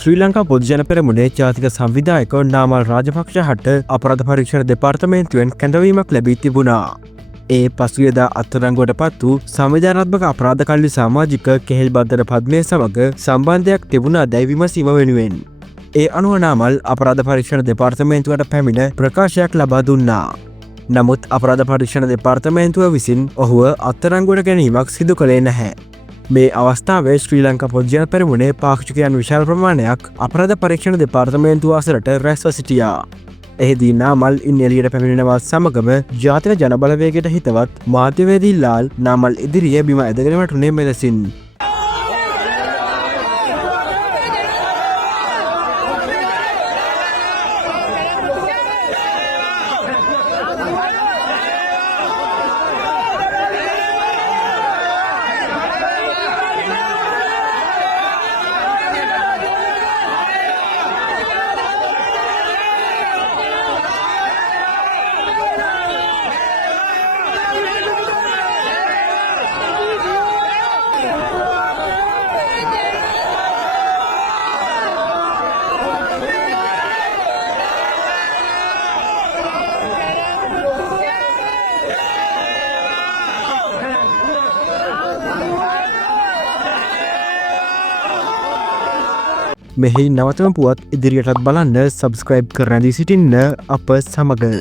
ශ්‍රී ලංකා පොදුජන පෙරමුණේ ජාතික සංවිධායක නාමල් රාජපක්ෂ හට අපරාධ පරීක්ෂණ දෙපාර්තමේන්තුවෙන් කැඳවීමක් ලැබී තිබුණා. ඒ පසුගියදා අත්අඩංගුවට පත් වූ සංවිධානාත්මක අපරාධකල්ලි සමාජික කෙහෙල් බද්දර පද්මය සමග සම්බන්ධයක් තිබුණා දැයි විමසීම වෙනුවෙන්. ඒ අනුව නාමල් අපරාධ පරීක්ෂණ දෙපාර්තමේන්තුවට පැමිණ ප්‍රකාශයක් ලබා දුන්නා. නමුත් අපරාධ පරීක්ෂණ දෙපාර්තමේන්තුව විසින් ඔහුව අත්අඩංගුවට ගැනීමක් සිදු කළේ නැහැ. මේ අවස්ථාවේ ශ්‍රී ලංකා පොදුජන පෙරමුණේ පාක්ෂිකයන් විශාල ප්‍රමාණයක් අපරාධ පරීක්ෂණ දෙපාර්තමේන්තුව අසලට රැස්ව සිටියා. එහිදී නාමල් ඉන් එළියට පැමිණෙනවත් සමගම ජාතික ජනබලවේගයට හිතවත් මාධ්‍යවේදී ලාල් නාමල් ඉදිරියේ බිම ඇදගෙන වැටුණේ මෙලෙසින්. මෙහි නවතම පුවත් ඉදිරියටත් බලන්න සබස්ක්‍රයිබ් කරනදී සිටින්න අප සමග.